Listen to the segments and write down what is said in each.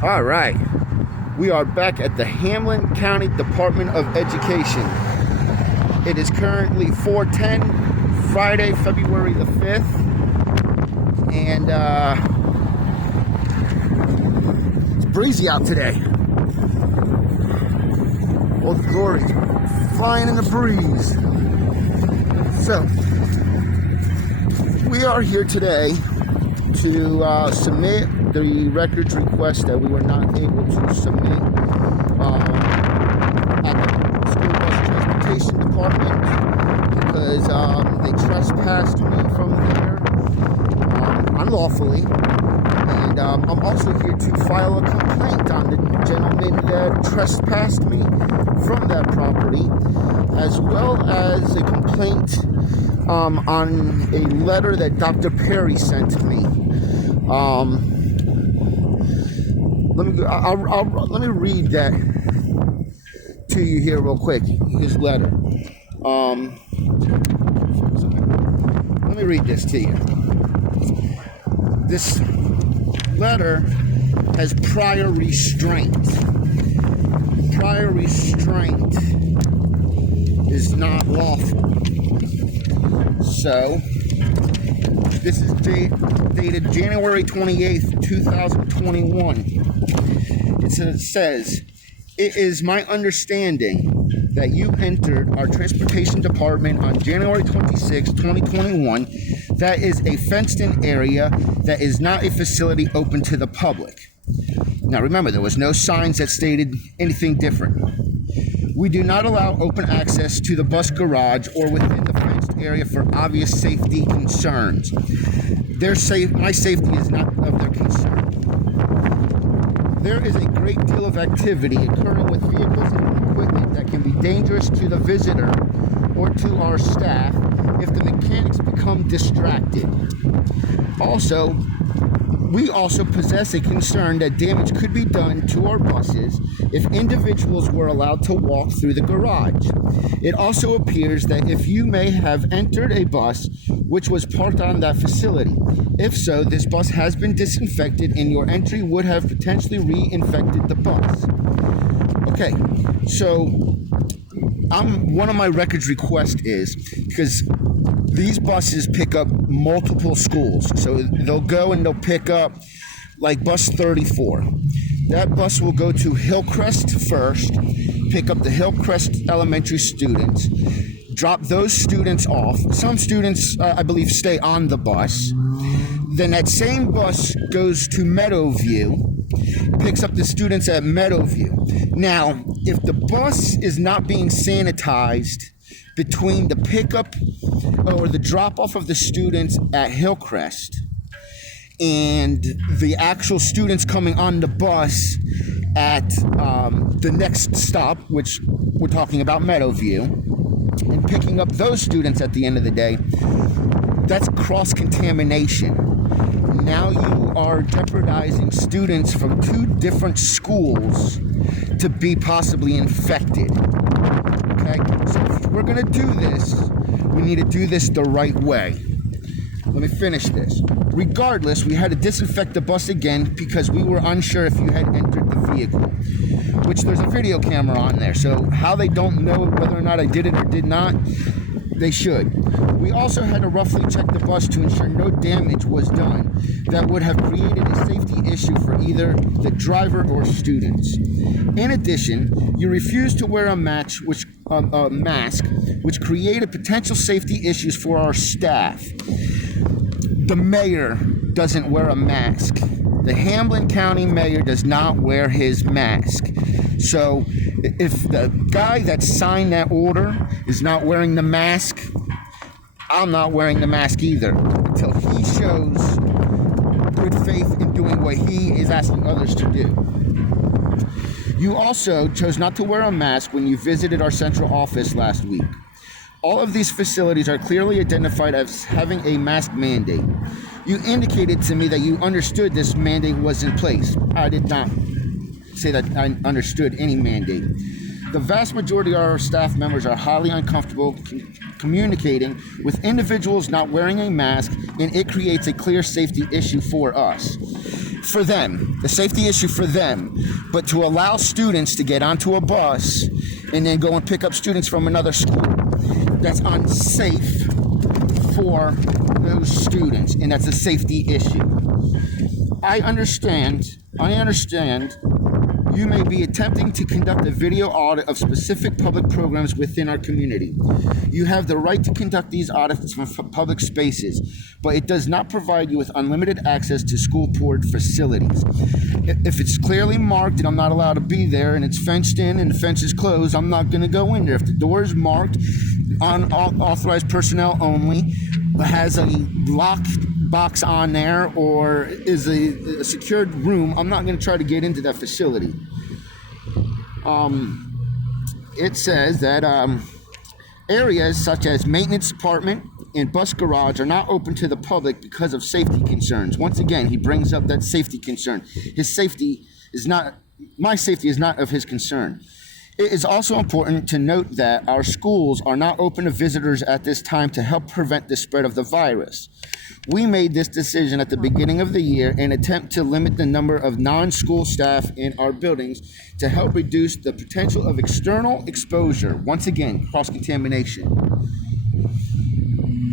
All right, we are back at the Hamblen County Department of Education. It is currently 4:10, Friday, February the 5th, and it's breezy out today. All the glory flying in the breeze. So, we are here today to submit the records request that we were not able to submit at the school bus transportation department because they trespassed me from there unlawfully. And I'm also here to file a complaint on the gentleman that trespassed me from that property, as well as a complaint on a letter that Dr. Perry sent me. Let me read that to you here real quick, his letter. Let me read this to you. This letter has prior restraint. Prior restraint is not lawful. So, this is dated January 28th, 2021. It says, "It is my understanding that you entered our transportation department on January 26, 2021. That is a fenced-in area that is not a facility open to the public." Now remember, there was no signs that stated anything different. "We do not allow open access to the bus garage or within the fenced area for obvious safety concerns. My safety is not of their concern. There is a great deal of activity occurring with vehicles and equipment that can be dangerous to the visitor or to our staff if the mechanics become distracted. We also possess a concern that damage could be done to our buses if individuals were allowed to walk through the garage. It also appears that if you may have entered a bus which was parked on that facility. If so, this bus has been disinfected and your entry would have potentially reinfected the bus." Okay, so one of my records requests is, because these buses pick up multiple schools. So they'll go and they'll pick up like bus 34. That bus will go to Hillcrest first, pick up the Hillcrest elementary students, drop those students off. Some students, I believe, stay on the bus. Then that same bus goes to Meadowview, picks up the students at Meadowview. Now, if the bus is not being sanitized between the pickup or the drop-off of the students at Hillcrest and the actual students coming on the bus at the next stop, which we're talking about Meadowview, and picking up those students at the end of the day, that's cross-contamination. Now you are jeopardizing students from two different schools to be possibly infected. Okay, so if we're going to do this, we need to do this the right way. Let me finish this. Regardless, we had to disinfect the bus again because we were unsure if you had entered the vehicle, which there's a video camera on there. So how they don't know whether or not I did it or did not, they should. We also had to roughly check the bus to ensure no damage was done that would have created a safety issue for either the driver or students. In addition, you refused to wear a mask, which created potential safety issues for our staff. The mayor doesn't wear a mask. The Hamblen County mayor does not wear his mask. So if the guy that signed that order is not wearing the mask, I'm not wearing the mask either until he shows good faith in doing what he is asking others to do. You also chose not to wear a mask when you visited our central office last week. All of these facilities are clearly identified as having a mask mandate. You indicated to me that you understood this mandate was in place. I did not say that I understood any mandate. The vast majority of our staff members are highly uncomfortable communicating with individuals not wearing a mask, and it creates a clear safety issue for us. for them, the safety issue for them. But to allow students to get onto a bus and then go and pick up students from another school, that's unsafe for those students, and that's a safety issue. I understand you may be attempting to conduct a video audit of specific public programs within our community. You have the right to conduct these audits from public spaces, but it does not provide you with unlimited access to school board facilities. If it's clearly marked and I'm not allowed to be there, and it's fenced in and the fence is closed, I'm not going to go in there. If the door is marked unauthorized personnel only, has a lock box on there, or is a secured room, I'm not going to try to get into that facility. It says that areas such as maintenance department and bus garage are not open to the public because of safety concerns. Once again, he brings up that safety concern. My safety is not of his concern. It is also important to note that our schools are not open to visitors at this time to help prevent the spread of the virus. We made this decision at the beginning of the year in an attempt to limit the number of non-school staff in our buildings to help reduce the potential of external exposure. Once again, cross-contamination.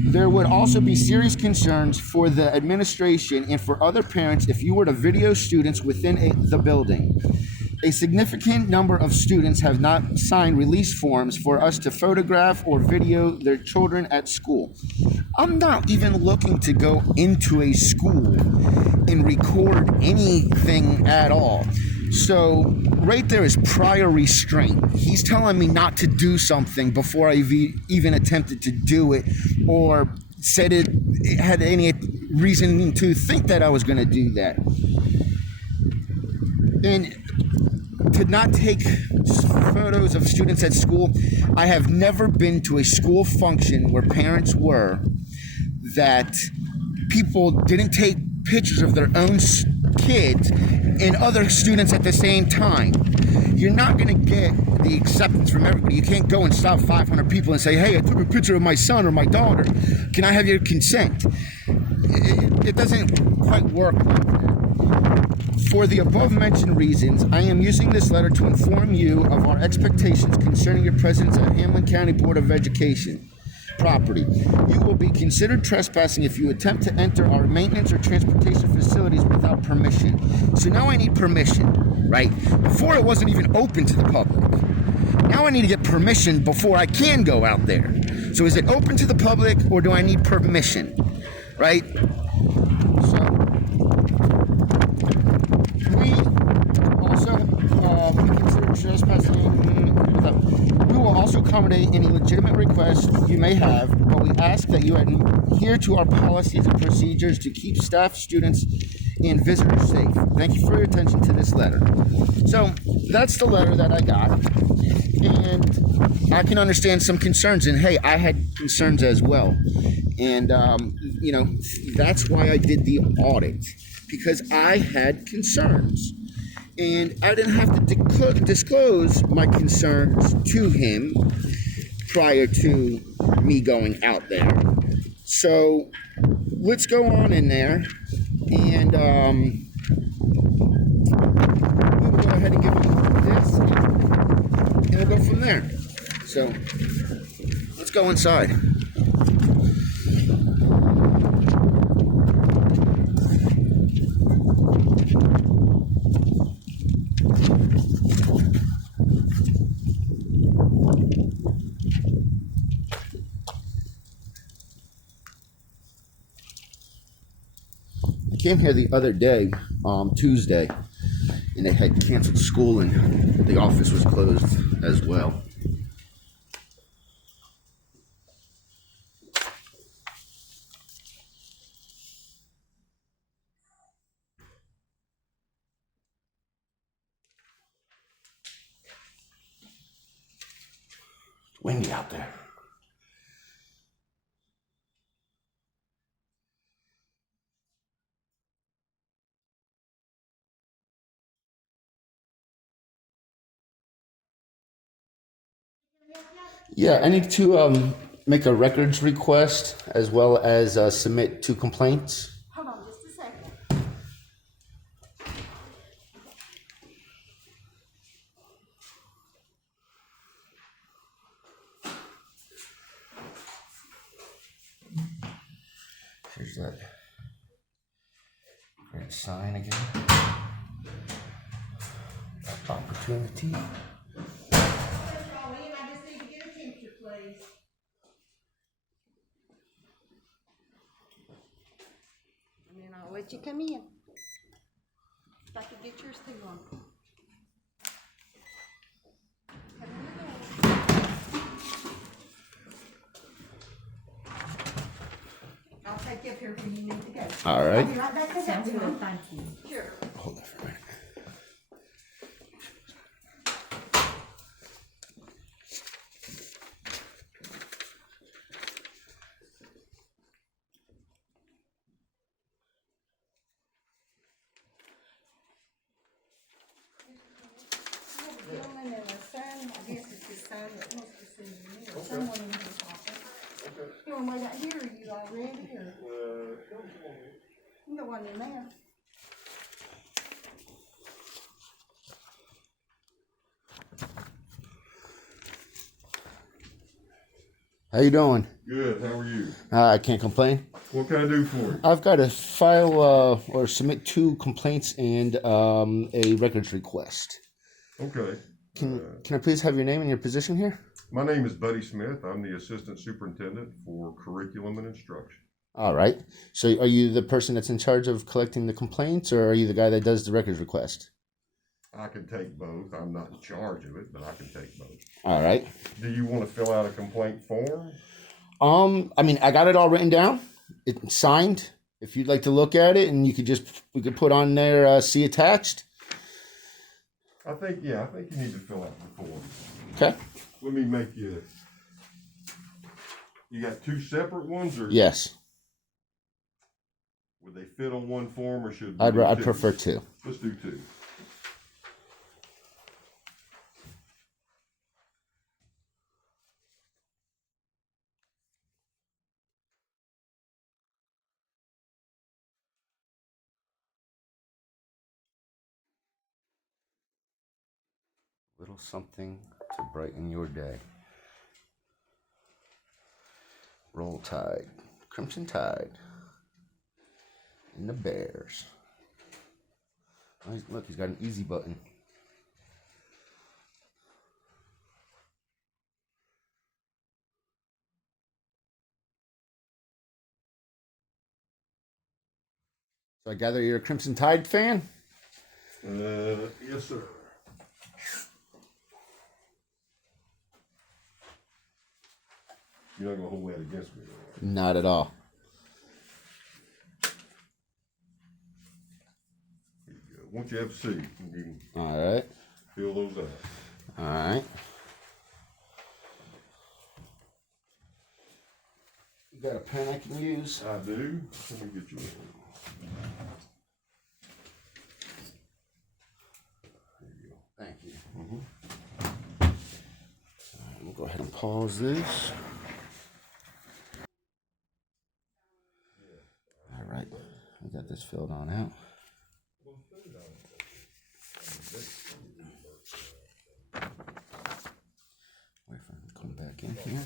There would also be serious concerns for the administration and for other parents if you were to video students within the building. A significant number of students have not signed release forms for us to photograph or video their children at school. I'm not even looking to go into a school and record anything at all. So right there is prior restraint. He's telling me not to do something before I even attempted to do it, or said it had any reason to think that I was going to do that. And to not take photos of students at school, I have never been to a school function where parents were that people didn't take pictures of their own kids and other students at the same time. You're not going to get the acceptance from everybody. You can't go and stop 500 people and say, hey, I took a picture of my son or my daughter. Can I have your consent? It doesn't quite work like that. For the above-mentioned reasons, I am using this letter to inform you of our expectations concerning your presence at Hamblen County Board of Education property. You will be considered trespassing if you attempt to enter our maintenance or transportation facilities without permission. So now I need permission, right? Before it wasn't even open to the public. Now I need to get permission before I can go out there. So is it open to the public, or do I need permission, right? We will also accommodate any legitimate requests you may have, but we ask that you adhere to our policies and procedures to keep staff, students, and visitors safe. Thank you for your attention to this letter. So that's the letter that I got, and I can understand some concerns, and hey, I had concerns as well. And that's why I did the audit, because I had concerns. And I didn't have to disclose my concerns to him prior to me going out there. So let's go on in there, and we'll go ahead and give him this, and we'll go from there. So let's go inside. I came here the other day, Tuesday, and they had canceled school and the office was closed as well. It's windy out there. Yeah, I need to make a records request as well as submit 2 complaints. Hold on just a second. Here's that great sign again. Opportunity. I just need to get a picture, please. And then I'll let you come in. If I could get yours too long. I'll take you up here where you need to go. All right. I'll be right back. Sounds good. Thank you. Sure. Hold that for a minute. Gentleman and a son, I guess it's his son that wants to see you, or someone in his office. Okay. You want to wait out here, or you all ready, or you got one in there? How you doing? Good. How are you? I can't complain. What can I do for you? I've got to file or submit 2 complaints and a records request. Okay. Can I please have your name and your position here? My name is Buddy Smith. I'm the assistant superintendent for curriculum and instruction. All right. So are you the person that's in charge of collecting the complaints, or are you the guy that does the records request? I can take both. I'm not in charge of it, but I can take both. All right. Do you want to fill out a complaint form? I mean, I got it all written down. It's signed. If you'd like to look at it, and we could put on there, see attached. I think you need to fill out the form. Okay. Let me make you. You got 2 separate ones, or Yes. would they fit on one form, or should we I'd do 2? prefer 2. Let's do 2. Little something to brighten your day. Roll Tide, Crimson Tide, and the Bears. Oh, look, he's got an easy button. So I gather you're a Crimson Tide fan? Yes, sir. You're not gonna hold that against me, right? Not at all. Here you go. Once you have a seat, you can All right. fill those out. All right. You got a pen I can use? I do. Let me get you one. There you go. Thank you. Mm-hmm. We'll go ahead and pause this. All right. We got this filled on out. Wait for him to come back in here.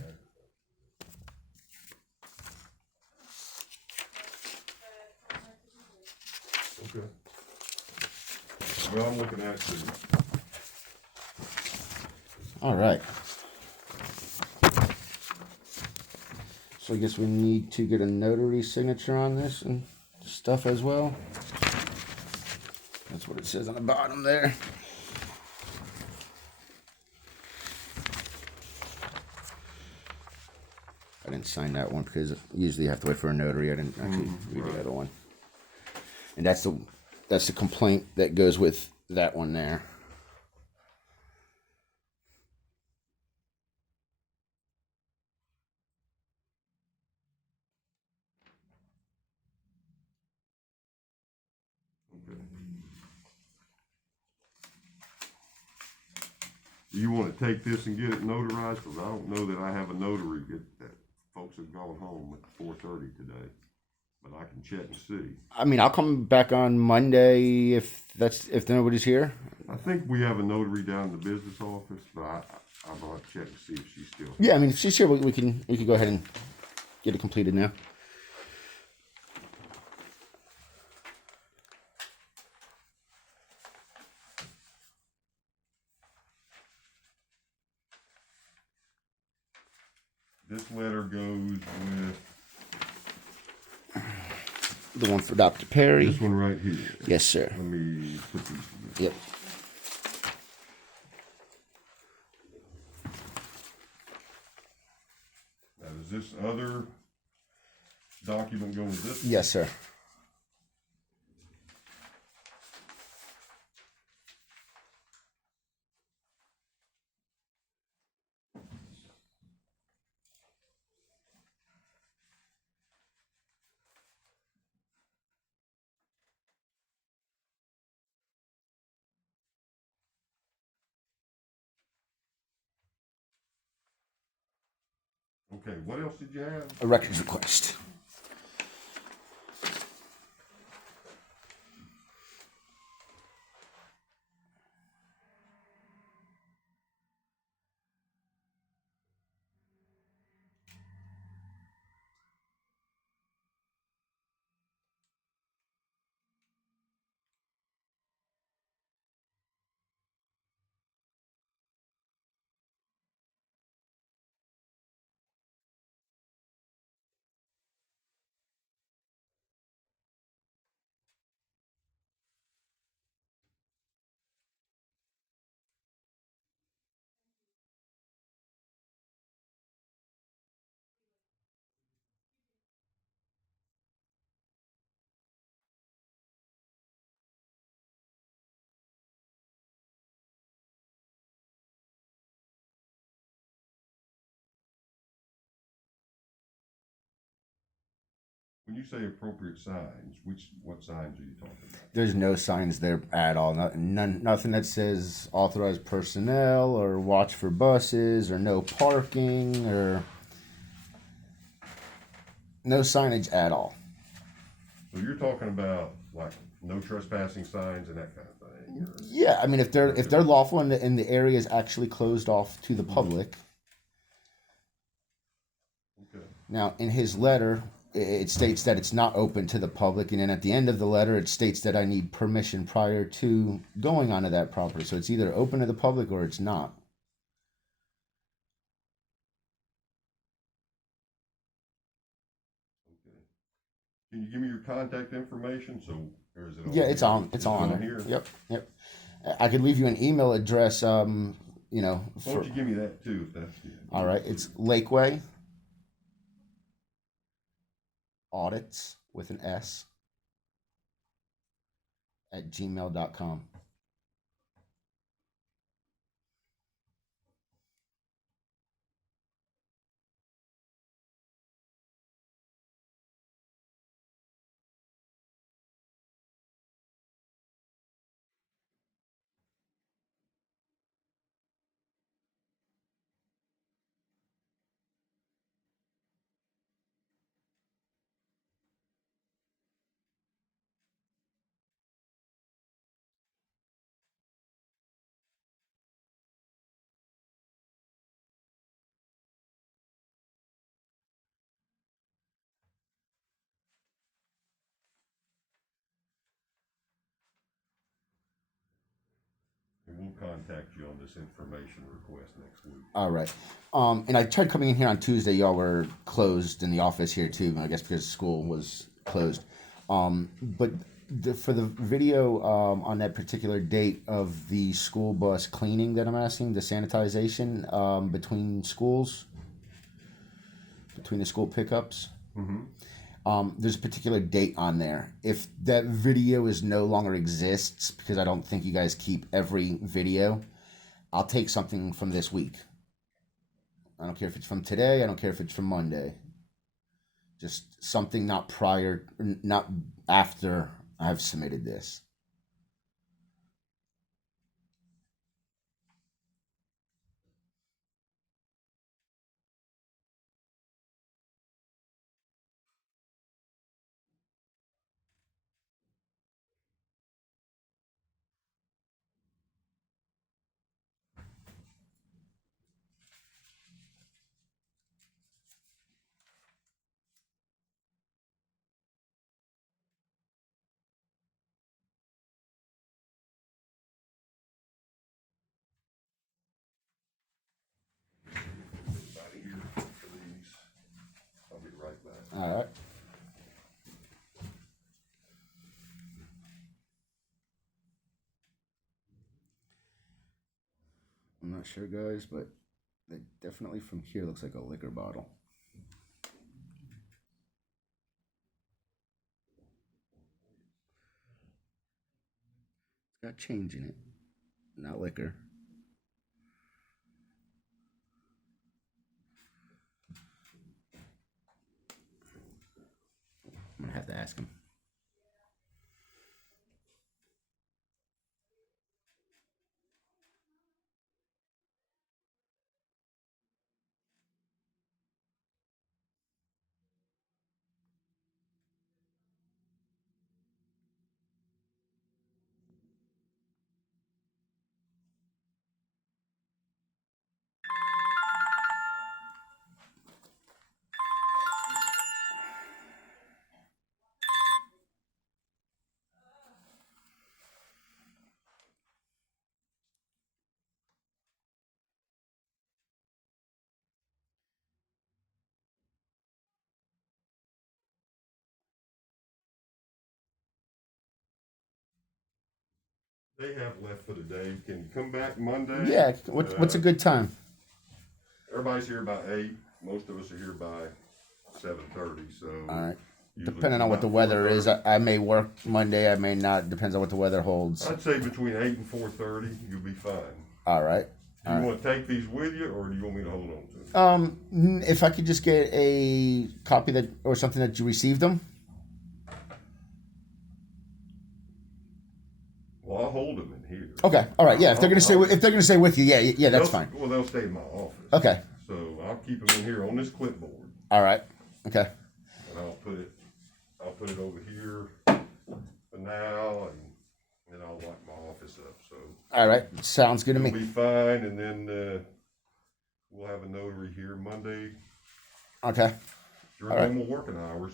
Okay. Well, I'm looking at the. All right. So I guess we need to get a notary signature on this and stuff as well. That's what it says on the bottom there. I didn't sign that one because usually you have to wait for a notary. I didn't actually read the other one. And that's the complaint that goes with that one there. Okay. Do you want to take this and get it notarized? Because I don't know that I have a notary that folks have gone home at 4:30 today. But I can check and see. I mean, I'll come back on Monday if nobody's here. I think we have a notary down in the business office, but I'm going to check and see if she's still here. Yeah, I mean, if she's here, we can go ahead and get it completed now. This letter goes with The one for Dr. Perry. this one right here. Yes, sir. Let me put these together. Yep. Now, does this other document go with this? Yes, sir. Okay, what else did you have? A records request. When you say appropriate signs, what signs are you talking about? There's no signs there at all. Nothing that says authorized personnel or watch for buses or no parking or no signage at all. So you're talking about like no trespassing signs and that kind of thing? Or? Yeah, I mean, if they're lawful and the area is actually closed off to the public. Okay. Now, in his letter, it states that it's not open to the public, and then at the end of the letter, it states that I need permission prior to going onto that property. So it's either open to the public or it's not. Okay. Can you give me your contact information? Or is it on Yeah, here? it's on. It's on there. Here. Yep. I could leave you an email address. Why don't you give me that too, if that's good? All right, it's Lakeway Audits with an S at gmail.com. And we'll contact you on this information request next week. All right. And I tried coming in here on Tuesday. Y'all were closed in the office here too. I guess because school was closed. But for the video on that particular date of the school bus cleaning that I'm asking, the sanitization between schools, between the school pickups. There's a particular date on there. If that video is no longer exists, because I don't think you guys keep every video, I'll take something from this week. I don't care if it's from today. I don't care if it's from Monday. Just something not prior, not after I've submitted this. All right. I'm not sure, guys, but it definitely from here looks like a liquor bottle. It's got change in it, not liquor. I'm gonna have to ask him. They have left for the day. Can you come back Monday? Yeah. What's a good time? Everybody's here by 8. Most of us are here by 7:30. So. All right. Usually Depending on what the weather is, I may work Monday. I may not. Depends on what the weather holds. I'd say between 8 and 4:30, you'll be fine. All right. Do you want to take these with you, or do you want me to hold on to them? If I could just get a copy that or something that you received them. Well, I'll hold them in here. Okay. All right. Yeah. If they're gonna stay with you, yeah, that's fine. Well, they'll stay in my office. Okay. So I'll keep them in here on this clipboard, All right. Okay. and I'll put it over here for now, and then I'll lock my office up. So All right. Sounds good to it'll me. be fine, and then we'll have a notary here Monday Okay. during normal working hours,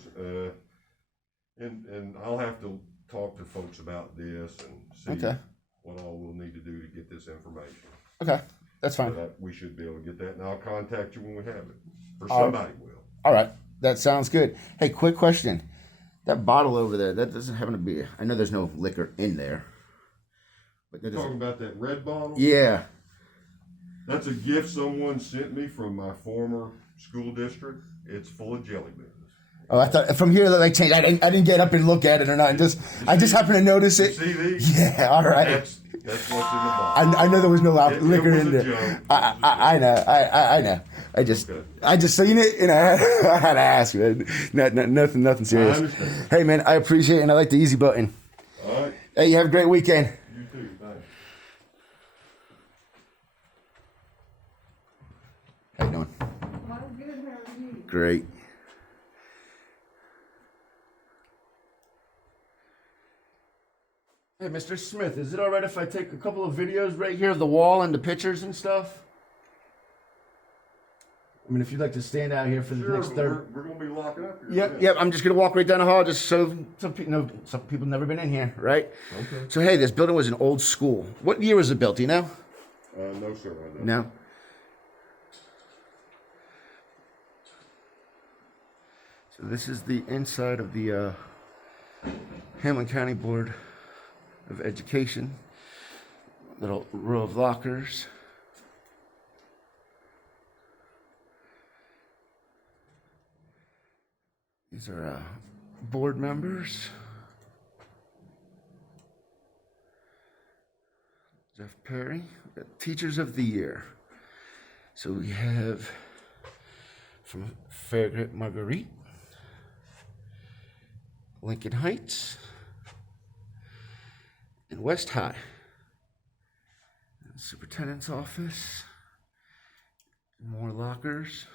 and I'll have to talk to folks about this and see Okay. what all we'll need to do to get this information. Okay. That's fine. But we should be able to get that, and I'll contact you when we have it, or All right. somebody will. All right. That sounds good. Hey, quick question. That bottle over there, that doesn't happen to be. I know there's no liquor in there. But that Talking doesn't. about that red bottle? Yeah. That's a gift someone sent me from my former school district. It's full of jelly beans. Oh, I thought from here that they changed. I didn't get up and look at it or not. I just happened to notice You it. see these? Yeah. All right. That's what's in the bottle. I know there was no It liquor was in a there. joke. I know. I know. I just seen it and I had to ask, man. Nothing serious. I understand. Hey, man, I appreciate it and I like the easy button. All right. Hey, you have a great weekend. You too. Thanks. How you doing? I'm good, how are you? Great. Hey, Mr. Smith, is it all right if I take a couple of videos right here of the wall and the pictures and stuff? I mean, if you'd like to stand out here for the next third. We're going to be locking up here. Yep. I'm just gonna walk right down the hall, just so some people never been in here, right? Okay. So hey, this building was an old school. What year was it built? Do you know? No, sir. I don't. No. So this is the inside of the Hamblen County Board of Education. Little row of lockers. These are board members. Jeff Perry, Teachers of the Year. So we have from Fairgate Marguerite, Lincoln Heights, and West High. Superintendent's office, more lockers.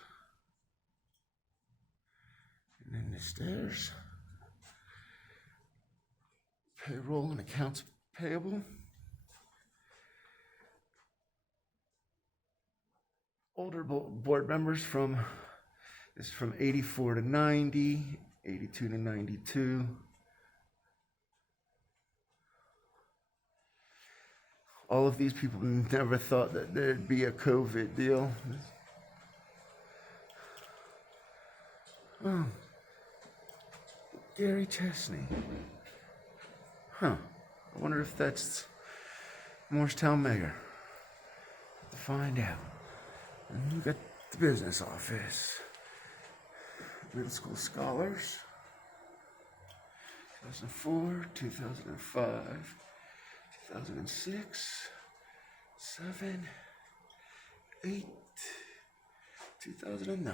And then the stairs. Payroll and accounts payable. Older board members from 84 to 90, 82 to 92. All of these people never thought that there'd be a COVID deal. Oh. Gary Chesney. Huh. I wonder if that's Morristown Mayor. To find out. And we got the business office. Middle school scholars. 2004, 2005, 2006, 7, 8, 2009,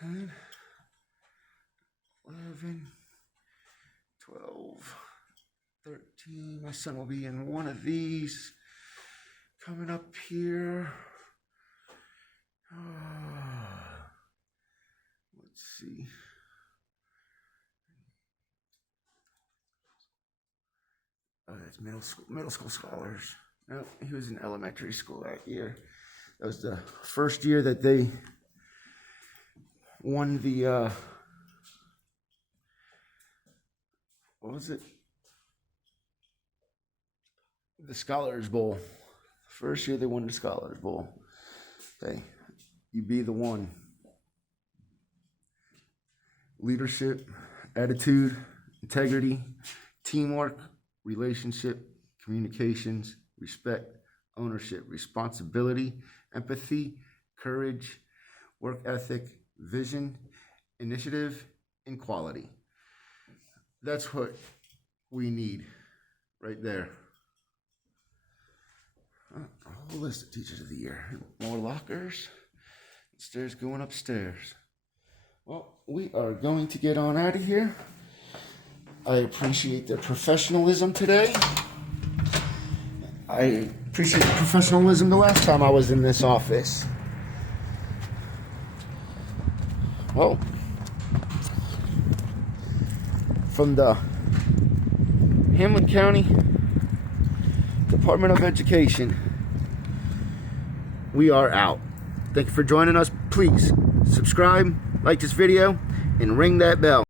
2010, 11, 12, 13. My son will be in one of these coming up here. Let's see. Oh, that's middle school scholars. No, he was in elementary school that year. That was the first year that they won the what was it? The Scholars Bowl. First year they won the Scholars Bowl. Okay, you be the one. Leadership, attitude, integrity, teamwork, relationship, communications, respect, ownership, responsibility, empathy, courage, work ethic, vision, initiative, and quality. That's what we need right there. A whole list of teachers of the year. More lockers, stairs going upstairs. Well, we are going to get on out of here. I appreciate their professionalism today. I appreciate the professionalism the last time I was in this office. Well, from the Hamblen County Department of Education, we are out. Thank you for joining us. Please subscribe, like this video, and ring that bell.